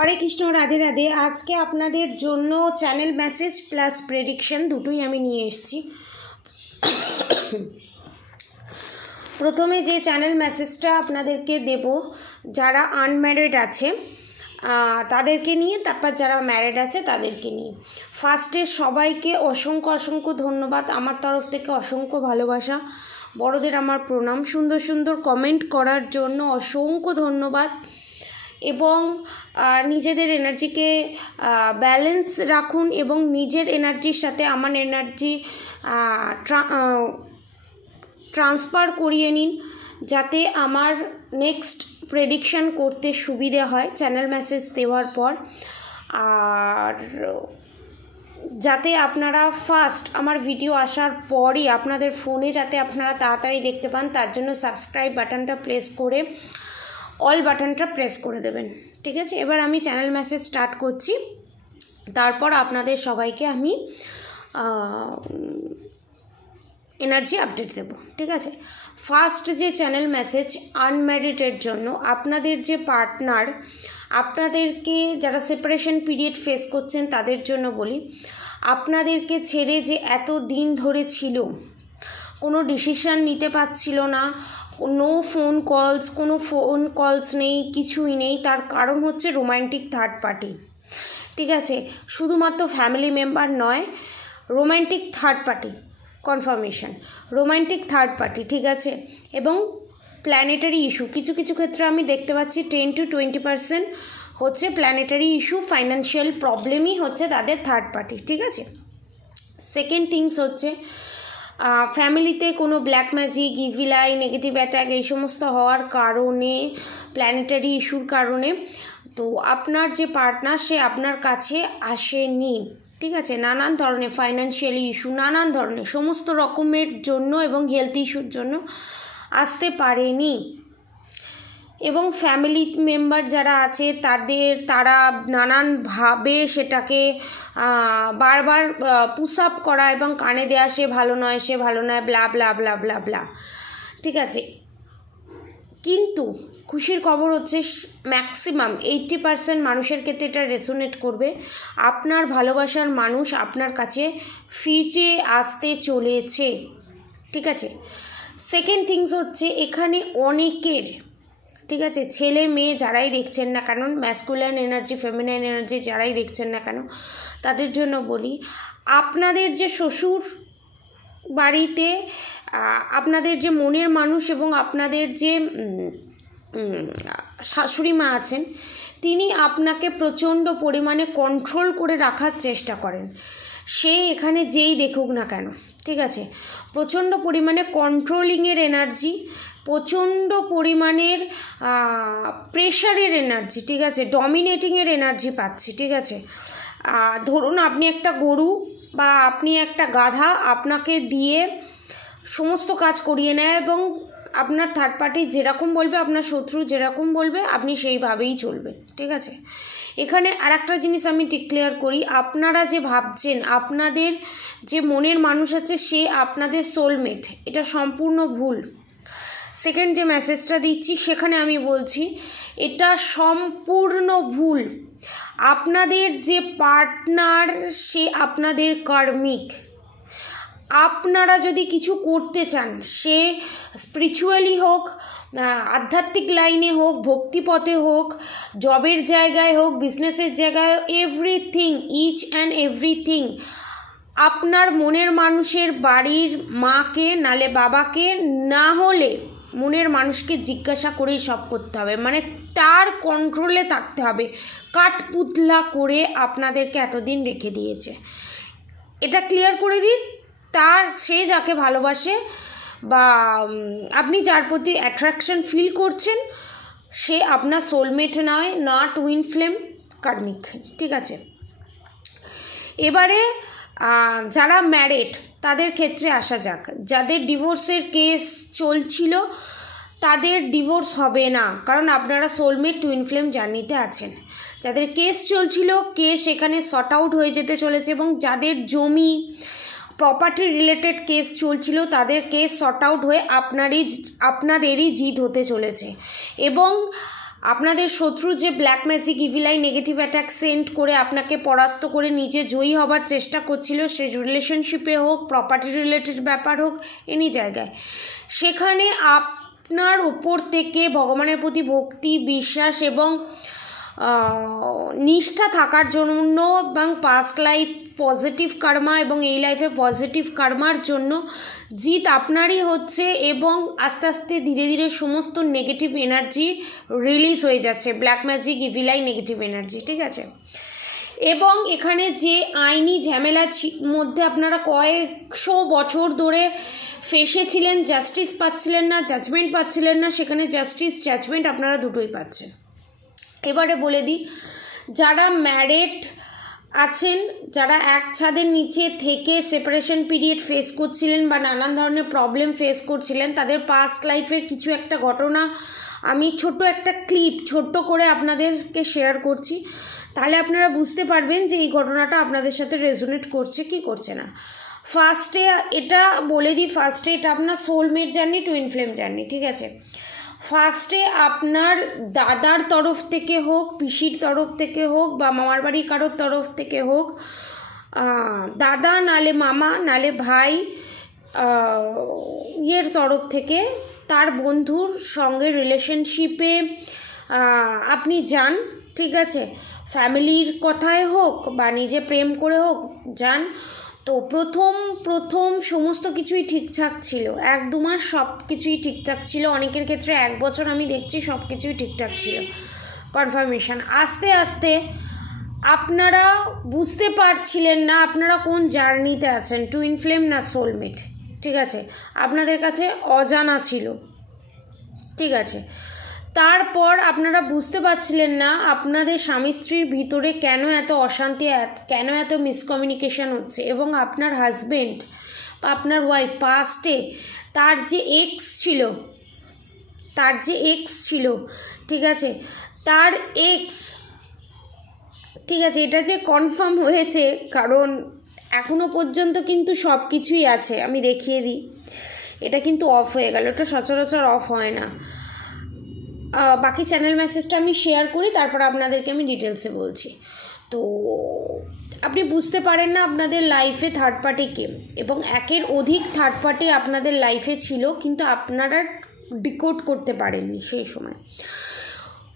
হরে কৃষ্ণ, রাধে রাধে। আজকে আপনাদের জন্য চ্যানেল মেসেজ প্লাস প্রেডিকশন দুটোই আমি নিয়ে এসেছি। প্রথমে যে চ্যানেল মেসেজটা আপনাদেরকে দেব, যারা আনম্যারিড আছে তাদেরকে নিয়ে, তারপর যারা ম্যারিড আছে তাদেরকে নিয়ে। ফার্স্টে সবাইকে অসংখ্য অসংখ্য ধন্যবাদ, আমার তরফ থেকে অসংখ্য ভালোবাসা, বড়দের আমার প্রণাম, সুন্দর সুন্দর কমেন্ট করার জন্য অসংখ্য ধন্যবাদ। এবং নিজেদের এনার্জিকে ব্যালেন্স রাখুন এবং নিজের এনার্জির সাথে আমার এনার্জি ট্রান্সফার করিয়ে নিন, যাতে আমার নেক্সট প্রেডিকশান করতে সুবিধে হয় চ্যানেল মেসেজ দেওয়ার পর। আর যাতে আপনারা ফার্স্ট আমার ভিডিও আসার পরই আপনাদের ফোনে যাতে আপনারা তাড়াতাড়ি দেখতে পান, তার জন্য সাবস্ক্রাইব বাটনটা প্রেস করে অল বাটনটা প্রেস করে দেবেন। ঠিক আছে, এবার আমি চ্যানেল মেসেজ স্টার্ট করছি, তারপর আপনাদের সবাইকে আমি এনার্জি আপডেট দেব। ঠিক আছে, ফার্স্ট যে চ্যানেল মেসেজ আনম্যারিডের জন্য, আপনাদের যে পার্টনার, আপনাদেরকে যারা সেপারেশন পিরিয়ড ফেস করছেন তাদের জন্য বলি, আপনাদেরকে ছেড়ে যে এত দিন ধরে ছিল, কোনো ডিসিশান নিতে পারছিল না, কোনো ফোন কলস নেই, কিছুই নেই, তার কারণ হচ্ছে রোম্যান্টিক থার্ড পার্টি। ঠিক আছে, শুধুমাত্র ফ্যামিলি মেম্বার নয়, romantic third party confirmation, romantic third party. ঠিক আছে, এবং প্ল্যানেটারি ইস্যু, কিছু কিছু ক্ষেত্রে আমি দেখতে পাচ্ছি 10 to 20% হচ্ছে প্ল্যানেটারি ইস্যু, ফাইন্যান্সিয়াল প্রবলেমই হচ্ছে তাদের থার্ড পার্টি। ঠিক আছে, সেকেন্ড থিংস হচ্ছে ফ্যামিলিতে কোনো black magic, evil eye, negative attack এই সমস্ত হওয়ার কারণে, প্ল্যানেটারি ইস্যুর কারণে, তো আপনার যে পার্টনার সে আপনার কাছে আসেনি। ঠিক আছে, নানান ধরনের ফাইন্যান্সিয়ালি ইস্যু, নানান ধরনের সমস্ত রকমের জন্য এবং হেলথ ইস্যুর জন্য আসতে পারেনি। এবং ফ্যামিলি মেম্বার যারা আছে তারা নানানভাবে সেটাকে বারবার পুশ আপ করা এবং কানে দেওয়া, সে ভালো নয়, সে ভালো নয়, ব্লা ব্লা ব্লা ব্লা ব্লা। ঠিক আছে, কিন্তু খুশির খবর হচ্ছে ম্যাক্সিমাম 80% মানুষের ক্ষেত্রে এটা রেসোনেট করবে। আপনার ভালোবাসার মানুষ আপনার কাছে ফিরে আসতে চলেছে। ঠিক আছে, সেকেন্ড থিংস হচ্ছে এখানে অনেকের, ঠিক আছে, ছেলে মেয়ে যারাই দেখছেন না কেন, ম্যাসকুলাইন এনার্জি, ফেমিনাইন এনার্জি যারাই দেখছেন না কেন, তাদের জন্য বলি, আপনাদের যে শ্বশুর বাড়িতে আপনাদের যে মনের মানুষ এবং আপনাদের যে শাশুড়ি মা আছেন, তিনি আপনাকে প্রচণ্ড পরিমাণে কন্ট্রোল করে রাখার চেষ্টা করেন, সে এখানে যেই দেখুক না কেন। ঠিক আছে, প্রচণ্ড পরিমাণে কন্ট্রোলিংয়ের এনার্জি, প্রচণ্ড পরিমাণের প্রেশারের এনার্জি, ঠিক আছে, ডমিনেটিংয়ের এনার্জি পাচ্ছি। ঠিক আছে, ধরুন আপনি একটা গরু বা আপনি একটা গাধা, আপনাকে দিয়ে সমস্ত কাজ করিয়ে নেয় এবং আপনার থার্ড পার্টি যেরকম বলবে, আপনার শত্রু যেরকম বলবে, আপনি সেইভাবেই চলবেন। ঠিক আছে, এখানে আর একটা জিনিস আমি ডিক্লেয়ার করি, আপনারা যে ভাবছেন আপনাদের যে মনের মানুষ আছে সে আপনাদের সোলমেট, এটা সম্পূর্ণ ভুল। সেকেন্ড যে মেসেজটা দিচ্ছি সেখানে আমি বলছি এটা সম্পূর্ণ ভুল। আপনাদের যে পার্টনার সে আপনাদের কার্মিক। আপনারা যদি কিছু করতে চান, সে স্পিরিচুয়ালি হোক, আধ্যাত্মিক লাইনে হোক, ভক্তিপথে হোক, জবের জায়গায় হোক, বিজনেসের জায়গায়, এভরিথিং, ইচ অ্যান্ড এভরিথিং, আপনার মনের মানুষের বাড়ির মাকে নালে বাবাকে, না হলে মনের মানুষকে জিজ্ঞাসা করেই সব করতে হবে, মানে তার কন্ট্রোলে থাকতে হবে। কাঠপুতলা করে আপনাদেরকে এতদিন রেখে দিয়েছে, এটা ক্লিয়ার করে দিন। সে যাকে ভালোবাসে বা আপনি যার প্রতি অ্যাট্রাকশন ফিল করছেন, সে আপনার সোলমেট নয়, না টুইন ফ্লেম, কার্মিক। ঠিক আছে, এবারে যারা ম্যারিড তাদের ক্ষেত্রে আসা যাক। যাদের ডিভোর্সের কেস চলছিল তাদের ডিভোর্স হবে না, কারণ আপনারা সোলমেট টুইন ফ্লেম জার্নিতে আছেন। যাদের কেস চলছিল, কেস এখানে সর্ট আউট হয়ে যেতে চলেছে, এবং যাদের জমি প্রপার্টি রিলেটেড কেস চলছিল তাদের কেস সর্ট আউট হয়ে আপনাদেরই জিত হতে চলেছে। এবং আপনাদের শত্রু যে black magic evil eye negative attack send করে আপনাকে পরাস্ত করে নিজে জয়ী হবার চেষ্টা করছিল, সে রিলেশনশিপে হোক, প্রপার্টি রিলেটেড ব্যাপার হোক, এনি জায়গায়, সেখানে আপনার উপর থেকে ভগবানের প্রতি ভক্তি, বিশ্বাস এবং নিষ্ঠা থাকার জন্য এবং পাস্ট লাইফ পজিটিভ কার্মা এবং এই লাইফে পজিটিভ কার্মার জন্য জিত আপনারই হচ্ছে এবং আস্তে আস্তে ধীরে ধীরে সমস্ত নেগেটিভ এনার্জি রিলিজ হয়ে যাচ্ছে, black magic evil eye negative energy, ঠিক আছে। এবং এখানে যে আইনি ঝামেলা মধ্যে আপনারা কয়েকশো বছর ধরে ফেসেছিলেন, জাস্টিস পাচ্ছিলেন না, জাজমেন্ট পাচ্ছিলেন না, সেখানে জাস্টিস জাজমেন্ট আপনারা দুটোই পাচ্ছেন। এবারে বলে দিই, যারা ম্যারিড আছেন, যারা এক ছাদের নিচে থেকে সেপারেশন পিরিয়ড ফেস করছিলেন বা নানান ধরনের প্রবলেম ফেস করছিলেন, তাদের পাস্ট লাইফের কিছু একটা ঘটনা আমি ছোট্ট একটা ক্লিপ ছোট্ট করে আপনাদেরকে শেয়ার করছি, তাহলে আপনারা বুঝতে পারবেন যে এই ঘটনাটা আপনাদের সাথে রেজোনেট করছে কি করছে না। ফার্স্টে এটা বলে দিই, ফার্স্টে এটা আপনার soulmate journey, twin flame journey, ঠিক আছে। ফার্স্টে আপনার দাদার তরফ থেকে হোক, পিসির তরফ থেকে হোক বা মামার বাড়ির কারোর তরফ থেকে হোক, দাদা নালে মামা নালে ভাই ইয়ের তরফ থেকে তার বন্ধুর সঙ্গে রিলেশনশিপে আপনি যান, ঠিক আছে, ফ্যামিলির কথায় হোক বা নিজে প্রেম করে হোক যান। তো প্রথম সমস্ত কিছুই ঠিকঠাক ছিল, 1-2 মাস সব কিছুই ঠিকঠাক ছিল, অনেকের ক্ষেত্রে 1 বছর আমি দেখছি সব কিছুই ঠিকঠাক ছিল, কনফার্মেশন। আস্তে আস্তে আপনারা বুঝতে পারছিলেন না আপনারা কোন জার্নিতে আছেন, টুইন ফ্লেম না সোলমেট, ঠিক আছে, আপনাদের কাছে অজানা ছিল, ঠিক আছে। তারপর আপনারা বুঝতে পারছিলেন না আপনাদের স্বামী স্ত্রীর ভিতরে কেন এত অশান্তি, কেন এত মিসকমিউনিকেশন হচ্ছে, এবং আপনার হাজবেন্ড বা আপনার ওয়াইফ পাস্টে তার যে এক্স ছিল, ঠিক আছে, তার এক্স, ঠিক আছে, এটা যে কনফার্ম হয়েছে, কারণ এখনও পর্যন্ত কিন্তু সব কিছুই আছে, আমি দেখিয়ে দিই, এটা কিন্তু অফ হয়ে গেল, এটা সচরাচর অফ হয় না। বাকি চ্যানেল মেসেজটা আমি শেয়ার করি, তারপর আপনাদেরকে আমি ডিটেলসে বলছি। তো আপনি বুঝতে পারেন না আপনাদের লাইফে থার্ড পার্টি কে, এবং একের অধিক থার্ড পার্টি আপনাদের লাইফে ছিল, কিন্তু আপনারা ডিকোড করতে পারেননি সেই সময়।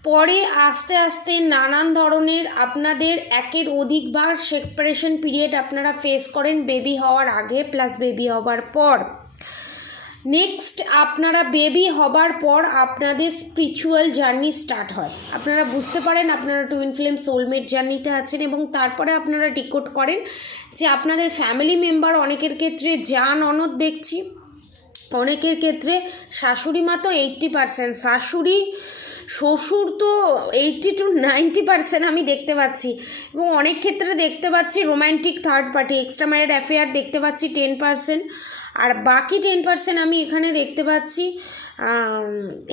পরে আস্তে আস্তে নানান ধরনের আপনাদের একের অধিকবার সেপারেশন পিরিয়ড আপনারা ফেস করেন, বেবি হওয়ার আগে প্লাস বেবি হওয়ার পর। নেক্সট আপনারা বেবি হবার পর আপনাদের স্পিরিচুয়াল জার্নি স্টার্ট হয়, আপনারা বুঝতে পারেন আপনারা টুইন ফ্লেম সোলমেট জার্নিতে আছেন, এবং তারপরে আপনারা ডিকোড করেন যে আপনাদের ফ্যামিলি মেম্বার, অনেকের ক্ষেত্রে যা ননদ দেখছি, অনেকের ক্ষেত্রে শাশুড়ি মা তো 80%, শাশুড়ি শ্বশুর তো 80 to 90% আমি দেখতে পাচ্ছি, এবং অনেক ক্ষেত্রে দেখতে পাচ্ছি romantic third party, extra married affair দেখতে পাচ্ছি 10%, আর বাকি 10% আমি এখানে দেখতে পাচ্ছি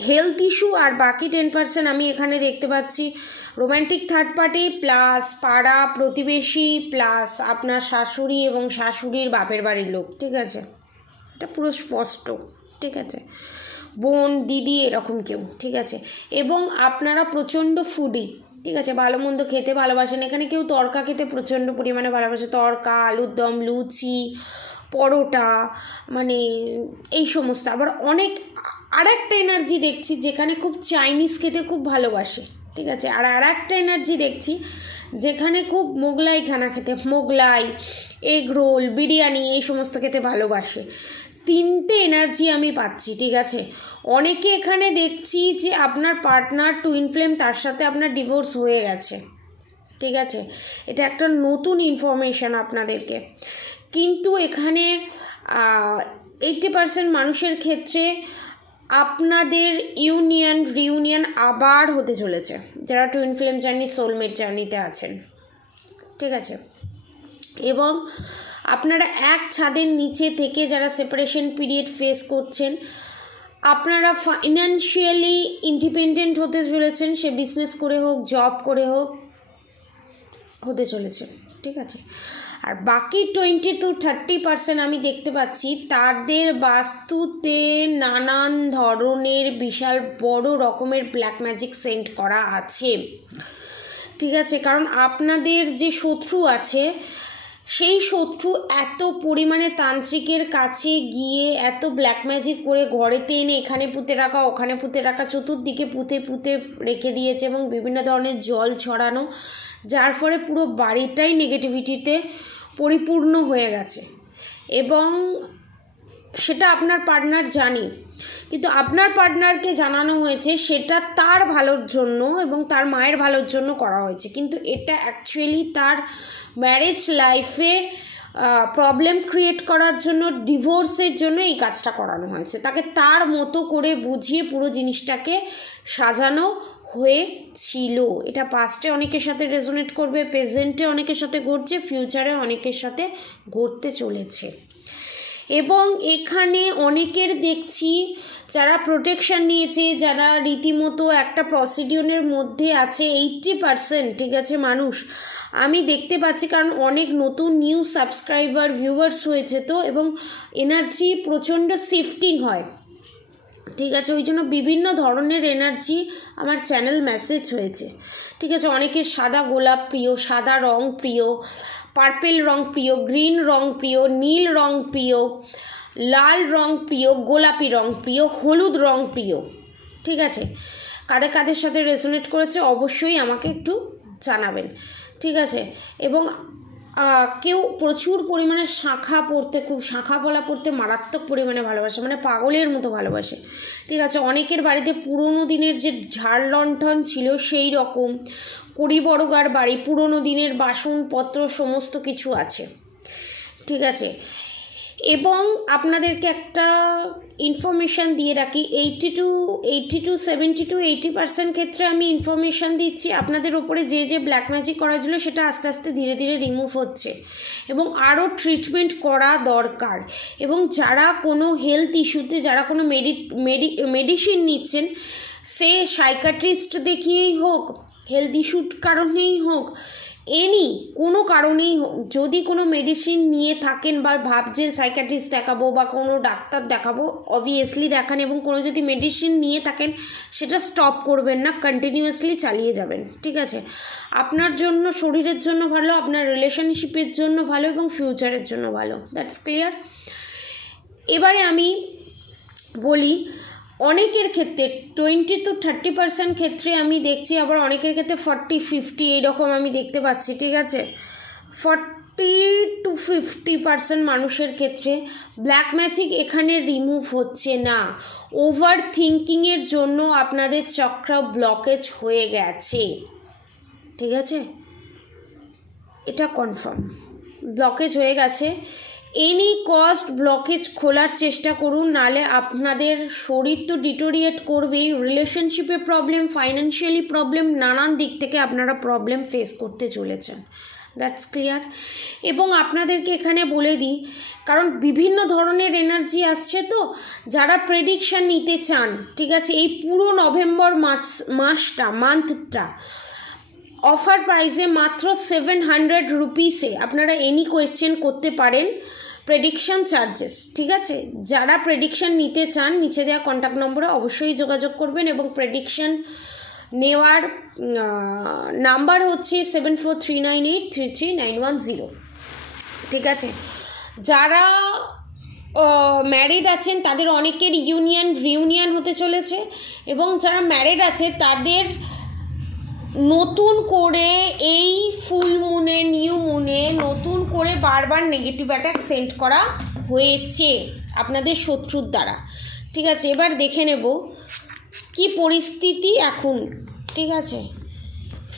হেলথ ইস্যু, আর বাকি 10% আমি এখানে দেখতে পাচ্ছি রোম্যান্টিক থার্ড পার্টি প্লাস পাড়া প্রতিবেশী প্লাস আপনার শাশুড়ি এবং শাশুড়ির বাপের বাড়ির লোক, ঠিক আছে, এটা পুরো স্পষ্ট, ঠিক আছে, বোন দিদি এরকম কেউ, ঠিক আছে। এবং আপনারা প্রচণ্ড ফুডি, ঠিক আছে, ভালো মন্দ খেতে ভালোবাসেন, এখানে কেউ তড়কা খেতে প্রচণ্ড পরিমাণে ভালোবাসে, তড়কা, আলুর দম, লুচি, পরোটা, মানে এই সমস্ত। আবার অনেক আরেকটা এনার্জি দেখছি যেখানে খুব চাইনিজ খেতে খুব ভালোবাসে, ঠিক আছে, আর আরেকটা এনার্জি দেখছি যেখানে খুব মোগলাই খানা খেতে, মোগলাই, এগ রোল, বিরিয়ানি এই সমস্ত খেতে ভালোবাসে। 3টে এনার্জি আমি পাচ্ছি, ঠিক আছে। অনেকে এখানে দেখছি যে আপনার পার্টনার টুইন ফ্লেম, তার সাথে আপনার ডিভোর্স হয়ে গেছে, ঠিক আছে, এটা একটা নতুন ইনফরমেশান আপনাদেরকে। কিন্তু এখানে 80% মানুষের ক্ষেত্রে আপনাদের রিউনিয়ন আবার হতে চলেছে, যারা টুইন ফ্লেম জার্নি সোলমেট জার্নিতে আছেন, ঠিক আছে। এবং আপনারা এক ছাদের নিচে থেকে যারা সেপারেশন পিরিয়ড ফেস করছেন, আপনারা ফাইন্যান্সিয়ালি ইন্ডিপেন্ডেন্ট হতে চলেছেন, সে বিজনেস করে হোক, জব করে হোক, হতে চলেছে, ঠিক আছে। আর বাকি 20-30% আমি দেখতে পাচ্ছি তাদের বাস্তুতে নানান ধরনের বিশাল বড় রকমের ব্ল্যাক ম্যাজিক সেন্ড করা আছে, ঠিক আছে। কারণ আপনাদের যে শত্রু আছে সেই শত্রু এত পরিমাণে তান্ত্রিকের কাছে গিয়ে এত ব্ল্যাক ম্যাজিক করে ঘরেতে এনে এখানে পুঁতে রাখা ওখানে পুঁতে রাখা চতুর্দিকে পুঁতে পুঁতে রেখে দিয়েছে এবং বিভিন্ন ধরনের জল ছড়ানো, যার ফলে পুরো বাড়িটাই নেগেটিভিটিতে পরিপূর্ণ হয়ে গেছে। এবং সেটা আপনার পার্টনার জানে, কিন্তু আপনার পার্টনারকে জানানো হয়েছে সেটা তার ভালোর জন্য এবং তার মায়ের ভালোর জন্য করা হয়েছে, কিন্তু এটা অ্যাকচুয়ালি তার ম্যারেজ লাইফে প্রবলেম ক্রিয়েট করার জন্য, ডিভোর্সের জন্য এই কাজটা করানো হয়েছে। তাকে তার মতো করে বুঝিয়ে পুরো জিনিসটাকে সাজানো হয়েছিল। এটা পাস্টে অনেকের সাথে রেজোনেট করবে, প্রেজেন্টে অনেকের সাথে ঘটছে, ফিউচারে অনেকের সাথে ঘটতে চলেছে। এবং এখানে অনেকের দেখছি যারা প্রোটেকশন নিয়েছে, যারা রীতিমতো একটা প্রসিডিওরের মধ্যে আছে 80%, ঠিক আছে, মানুষ আমি দেখতে পাচ্ছি। কারণ অনেক নতুন নিউ সাবস্ক্রাইবার ভিউয়ার্স হয়েছে তো, এবং এনার্জি প্রচণ্ড শিফটিং হয়, ঠিক আছে। ওই জন্য বিভিন্ন ধরনের এনার্জি আমার চ্যানেল মেসেজ হয়েছে, ঠিক আছে। অনেকের সাদা গোলাপ প্রিয়, সাদা রং প্রিয়, পার্পেল রং প্রিয়, গ্রিন রং প্রিয়, নীল রং প্রিয়, লাল রং প্রিয়, গোলাপি রং প্রিয়, হলুদ রং প্রিয়, ঠিক আছে। কাদের কাদের সাথে রেজোনেট করেছে অবশ্যই আমাকে একটু জানাবেন, ঠিক আছে। এবং কেউ প্রচুর পরিমাণে শাঁখা পড়তে, খুব শাঁখা পলা পড়তে মারাত্মক পরিমাণে ভালোবাসে, মানে পাগলের মতো ভালোবাসে, ঠিক আছে। অনেকের বাড়িতে পুরনো দিনের যে ঝাড় লণ্ঠন ছিল সেই রকম কুড়ি বড়গার বাড়ি, পুরনো দিনের বাসনপত্র সমস্ত কিছু আছে, ঠিক আছে। এবং আপনাদেরকে একটা ইনফরমেশান দিয়ে রাখি, 80-70-80% ক্ষেত্রে আমি ইনফরমেশান দিচ্ছি আপনাদের ওপরে যে যে ব্ল্যাক ম্যাজিক করা ছিল সেটা আস্তে আস্তে ধীরে ধীরে রিমুভ হচ্ছে এবং আরও ট্রিটমেন্ট করা দরকার। এবং যারা কোনো হেলথ ইস্যুতে, যারা কোনো মেডিসিন নিচ্ছেন, সে সাইকাট্রিস্ট দেখিয়েই হোক, হেলথ ইস্যুর কারণেই হোক, কোনো কারণেই হোক, যদি কোনো মেডিসিন নিয়ে থাকেন বা ভাবছেন সাইকাট্রিস্ট দেখাবো বা কোনো ডাক্তার দেখাবো, অবভিয়াসলি দেখান। এবং কোনো যদি মেডিসিন নিয়ে থাকেন সেটা স্টপ করবেন না, কন্টিনিউয়াসলি চালিয়ে যাবেন, ঠিক আছে। আপনার জন্য, শরীরের জন্য ভালো, আপনার রিলেশনশিপের জন্য ভালো এবং ফিউচারের জন্য ভালো। That's clear. এবারে আমি বলি, অনেকের ক্ষেত্রে 20-30% ক্ষেত্রে আমি দেখছি, আবার অনেকের ক্ষেত্রে 40-50 এইরকম আমি দেখতে পাচ্ছি, ঠিক আছে। 40-50% মানুষের ক্ষেত্রে ব্ল্যাক ম্যাজিক এখানে রিমুভ হচ্ছে না। ওভার থিঙ্কিংয়ের জন্য আপনাদের চক্র ব্লকেজ হয়ে গেছে, ঠিক আছে, এটা কনফার্ম ব্লকেজ হয়ে গেছে। এনি কস্ট ব্লকেজ খোলার চেষ্টা করুন, নালে আপনাদের শরীর তো ডিটোরিয়েট করবেই, রিলেশনশিপে প্রবলেম, ফাইন্যান্সিয়ালি প্রবলেম, নানান দিক থেকে আপনারা প্রবলেম ফেস করতে চলেছেন। That's clear. এবং আপনাদেরকে এখানে বলে দিই, কারণ বিভিন্ন ধরনের এনার্জি আসছে তো, যারা প্রেডিকশান নিতে চান, ঠিক আছে, এই পুরো নভেম্বর মান্থটা অফার প্রাইসে মাত্র 700 রুপিসে আপনারা এনি কোয়েশ্চেন করতে পারেন, প্রেডিকশান চার্জেস, ঠিক আছে। যারা প্রেডিকশান নিতে চান নিচে দেওয়া কন্ট্যাক্ট নম্বরে অবশ্যই যোগাযোগ করবেন। এবং প্রেডিকশান নেওয়ার নাম্বার হচ্ছে 7439833910, ঠিক আছে। যারা ম্যারিড আছেন তাদের অনেকের রিউনিয়ন হতে চলেছে, এবং যারা ম্যারিড আছে তাদের নতুন করে এই ফুল মুনে, নিউ মুনে নতুন করে বারবার নেগেটিভ অ্যাটাক সেন্ড করা হয়েছে আপনাদের শত্রুর দ্বারা, ঠিক আছে। এবার দেখে নেব কি পরিস্থিতি এখন, ঠিক আছে,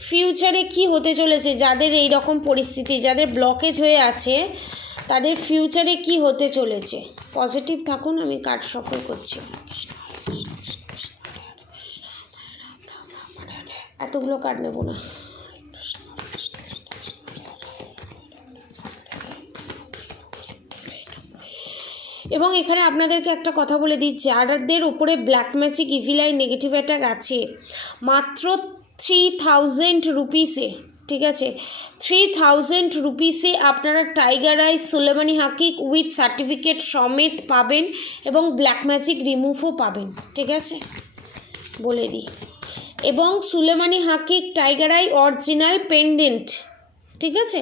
ফিউচারে কি হতে চলেছে। যাদের এই রকম পরিস্থিতি, যাদের ব্লকেজ হয়ে আছে, তাদের ফিউচারে কি হতে চলেছে। পজিটিভ থাকুন, আমি কার্ড সফল করছি। এতগুলো কার্ড নেব না। এবং এখানে আপনাদেরকে একটা কথা বলে দিই, যাদের উপরে black magic, evil eye, negative attack আছে, মাত্র 3000 রুপিসে, ঠিক আছে, 3000 রুপিসে আপনারা টাইগার আই সুলেমানি হাকিক উইথ সার্টিফিকেট সমেত পাবেন এবং ব্ল্যাক ম্যাজিক রিমুভও পাবেন। ঠিক আছে, বলে দিই, এবং সুলেমানি হাকিক টাইগার আই অরিজিনাল পেন্ডেন্ট। ঠিক আছে,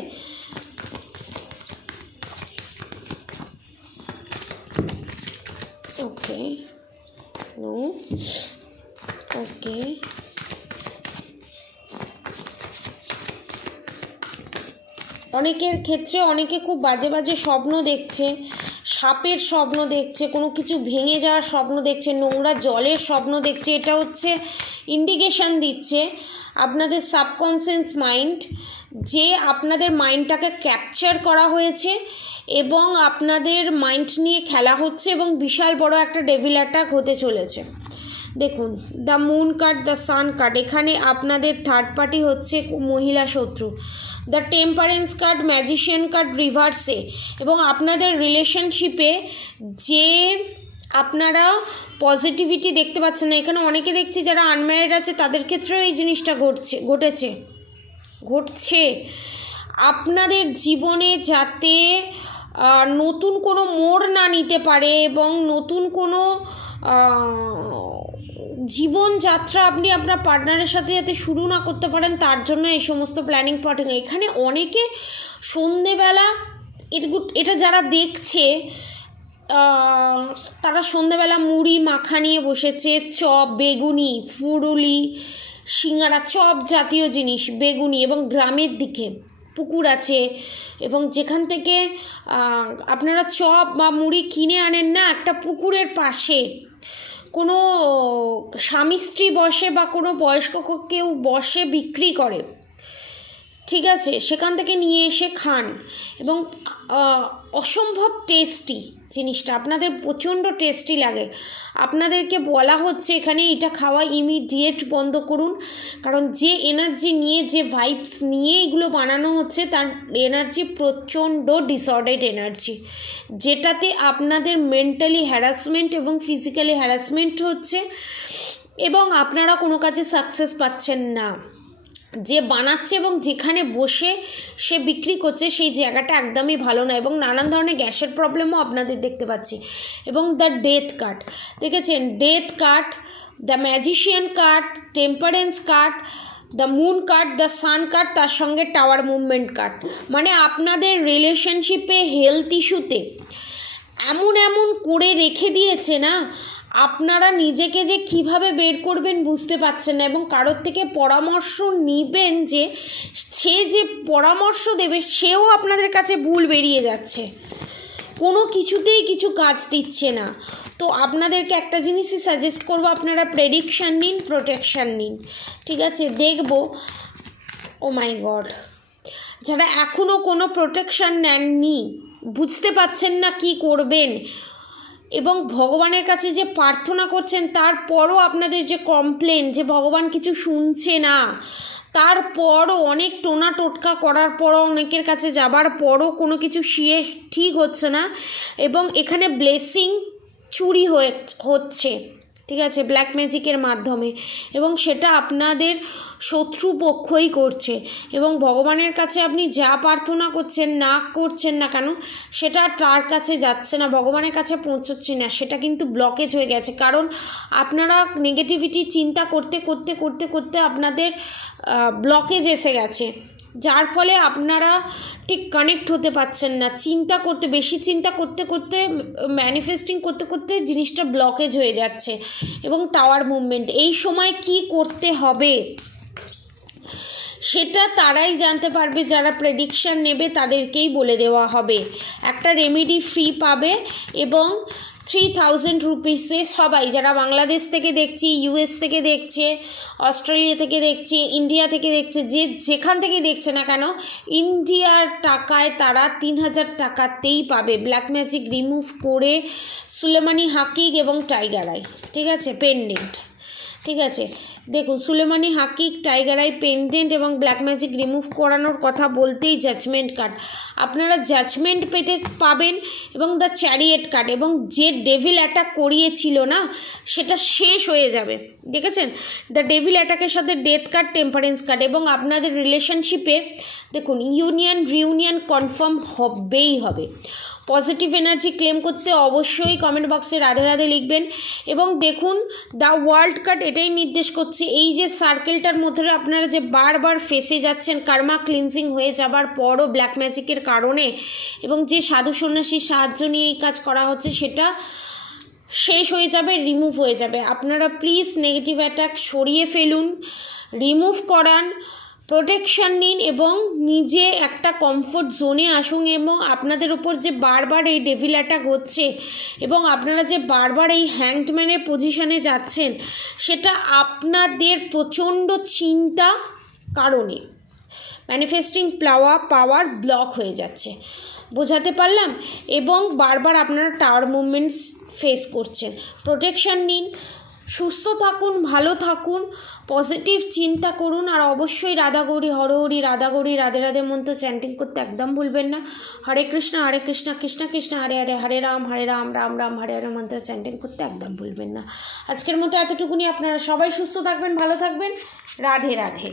ওকে নো ওকে, অনেকের ক্ষেত্রে অনেকে খুব বাজে বাজে স্বপ্ন দেখছে, সাপের স্বপ্ন দেখছে, কোনো কিছু ভেঙে যাওয়ার স্বপ্ন দেখছে, নোংরা জলের স্বপ্ন দেখছে। এটা হচ্ছে ইন্ডিকেশান দিচ্ছে আপনাদের সাবকনসিয়াস মাইন্ড, যে আপনাদের মাইন্ডটাকে ক্যাপচার করা হয়েছে এবং আপনাদের মাইন্ড নিয়ে খেলা হচ্ছে এবং বিশাল বড় একটা ডেভিল অ্যাটাক হতে চলেছে। দেখুন, the moon card, the sun card, এখানে আপনাদের থার্ড পার্টি হচ্ছে মহিলা শত্রু। The temperance card, magician card রিভার্সে, এবং আপনাদের রিলেশনশিপে যে আপনারা পজিটিভিটি দেখতে পাচ্ছেন না। এখানে অনেকে দেখছি যারা আনম্যারিড আছে তাদের ক্ষেত্রেও এই জিনিসটা ঘটছে। আপনাদের জীবনে যাতে নতুন কোনো মোড় না নিতে পারে এবং নতুন কোনো জীবনযাত্রা আপনি আপনার পার্টনারের সাথে যাতে শুরু না করতে পারেন, তার জন্য এই সমস্ত প্ল্যানিং প্লটিং। এখানে অনেকে সন্ধেবেলা এটা যারা দেখছে তারা সন্ধেবেলা মুড়ি মাখা নিয়ে বসেছে, চপ, বেগুনি, ফুরুলি, সিঙ্গারা, চপ জাতীয় জিনিস, বেগুনি, এবং গ্রামের দিকে পুকুর আছে এবং যেখান থেকে আপনারা চপ বা মুড়ি কিনে আনেন না, একটা পুকুরের পাশে কোনো স্বামী স্ত্রী বসে বা কোনো বয়স্ক কেউ বসে বিক্রি করে। ঠিক আছে, সেখান থেকে নিয়ে এসে খান এবং অসম্ভব টেস্টি জিনিসটা, আপনাদের প্রচণ্ড টেস্টি লাগে। আপনাদেরকে বলা হচ্ছে এখানে এটা খাওয়া ইমিডিয়েট বন্ধ করুন, কারণ যে এনার্জি নিয়ে, যে ভাইবস নিয়ে এগুলো বানানো হচ্ছে তার এনার্জি প্রচণ্ড ডিসঅর্ডার্ড এনার্জি, যেটাতে আপনাদের মেন্টালি হ্যারাসমেন্ট এবং ফিজিক্যালি হ্যারাসমেন্ট হচ্ছে এবং আপনারা কোনো কাজে সাকসেস পাচ্ছেন না। যে বানাচ্ছে এবং যেখানে বসে সে বিক্রি করছে সেই জায়গাটা একদমই ভালো না এবং নানান ধরনের গ্যাসের প্রবলেমও আপনাদের দেখতে পাচ্ছি। এবং দ্য ডেথ কার্ড দেখেছেন, death card, the magician card, temperance card, the moon card, the sun card, তার সঙ্গে টাওয়ার মুভমেন্ট কার্ড। মানে আপনাদের রিলেশনশিপে হেলথ ইস্যুতে এমন করে রেখে দিয়েছে না, আপনারা নিজেকে যে কিভাবে বের করবেন বুঝতে পারছেন না এবং কারোর থেকে পরামর্শ নেবেন, যে সে যে পরামর্শ দেবে সেও আপনাদের কাছে ভুল বেরিয়ে যাচ্ছে, কোনো কিছুতেই কিছু কাজ দিচ্ছে না। তো আপনাদেরকে একটা জিনিসই সাজেস্ট করবো, আপনারা প্রেডিকশান নিন, প্রোটেকশান নিন। ঠিক আছে, দেখবো, ও মাই গড, যারা এখনও কোনো প্রোটেকশান নেননি, বুঝতে পাচ্ছেন না কি করবেন এবং ভগবানের কাছে যে প্রার্থনা করছেন তারপরও আপনাদের যে কমপ্লেন যে ভগবান কিছু শুনছে না, তারপরও অনেক টোনা টোটকা করার পরও, অনেকের কাছে যাবার পরও কোনো কিছু ঠিক হচ্ছে না এবং এখানে ব্লেসিং চুরি হচ্ছে। ঠিক আছে, ব্ল্যাক ম্যাজিকের মাধ্যমে, এবং সেটা আপনাদের শত্রুপক্ষই করছে এবং ভগবানের কাছে আপনি যা প্রার্থনা করছেন না কেন সেটা তার কাছে যাচ্ছে না, ভগবানের কাছে পৌঁছচ্ছে না, সেটা কিন্তু ব্লকেজ হয়ে গেছে। কারণ আপনারা নেগেটিভিটি চিন্তা করতে করতে করতে করতে আপনাদের ব্লকেজ এসে গেছে, যার ফলে আপনারা ঠিক কানেক্ট হতে পারছেন না। বেশি চিন্তা করতে করতে, ম্যানিফেস্টিং করতে করতে জিনিসটা ব্লকেজ হয়ে যাচ্ছে। এবং টাওয়ার মুভমেন্ট, এই সময় কি করতে হবে সেটা তারাই জানতে পারবে, যারা প্রেডিকশান নেবে তাদেরকেই বলে দেওয়া হবে। একটা রেমেডি ফ্রি পাবে এবং 3000 রুপিসে সবাই, যারা বাংলাদেশ থেকে দেখছি, ইউএস থেকে দেখছে, অস্ট্রেলিয়া থেকে দেখছে, ইন্ডিয়া থেকে দেখছে, যেখান থেকে দেখছে না কেন, ইন্ডিয়ার টাকায় তারা 3000 টাকাতেই পাবে ব্ল্যাক ম্যাজিক রিমুভ করে সুলেমানি হাকিক এবং টাইগার আই। ঠিক আছে, পেন্ডেন্ট ঠিক আছে, দেখুন সুলেমানি হাকিক, টাইগার আই পেন্ডেন্ট এবং ব্ল্যাক ম্যাজিক রিমুভ করানোর কথা বলতেই জাজমেন্ট কার্ড, আপনারা জাজমেন্ট পাবেন এবং দ্য চ্যারিয়েট কার্ড, এবং যে ডেভিল অ্যাটাক করিয়েছিল না সেটা শেষ হয়ে যাবে। দেখেছেন, দ্য ডেভিল অ্যাটাকের সাথে ডেথ কার্ড, টেম্পারেন্স কার্ড, এবং আপনাদের রিলেশনশিপে দেখুন ইউনিয়ন রিউনিয়ন কনফার্ম হবেই হবে। পজিটিভ এনার্জি ক্লেম করতে অবশ্যই কমেন্ট বক্সে রাধে রাধে লিখবেন। এবং দেখুন দ্য ওয়ার্ল্ড কার্ড এটাই নির্দেশ করছে, এই যে সার্কেলটার মধ্যে আপনারা যে বারবার ফেসে যাচ্ছেন কার্মা ক্লিনজিং হয়ে যাবার পরও ব্ল্যাক ম্যাজিকের কারণে, এবং যে সাধু সন্ন্যাসীর সাহায্য নিয়ে এই কাজ করা হচ্ছে সেটা শেষ হয়ে যাবে, রিমুভ হয়ে যাবে। আপনারা প্লিজ নেগেটিভ অ্যাটাক সরিয়ে ফেলুন, রিমুভ করান, প্রোটেকশন নিন এবং নিজে একটা কমফোর্ট জোনে আসুন। এবং আপনাদের উপর যে বারবার এই ডেভিল অ্যাটাক হচ্ছে এবং আপনারা যে বারবার এই হ্যাংডম্যানের পজিশনে যাচ্ছেন সেটা আপনাদের প্রচণ্ড চিন্তা কারণে ম্যানিফেস্টিং পাওয়ার ব্লক হয়ে যাচ্ছে, বোঝাতে পারলাম? এবং বারবার আপনারা টাওয়ার মুভমেন্টস ফেস করছেন। প্রোটেকশন নিন, সুস্থ থাকুন, ভালো থাকুন, পজিটিভ চিন্তা করুন, আর অবশ্যই রাধাগৌরী হরহরি, রাধাগৌরী রাধে রাধে মন্ত্র চ্যান্টিং করতে একদম ভুলবেন না। হরে কৃষ্ণ কৃষ্ণ কৃষ্ণ হরে হরে, হরে রাম রাম রাম হরে হরে মন্ত্র চ্যান্টিং করতে একদম ভুলবেন না। আজকের মতো এতটুকুনি, আপনারা সবাই সুস্থ থাকবেন, ভালো থাকবেন, রাধে রাধে।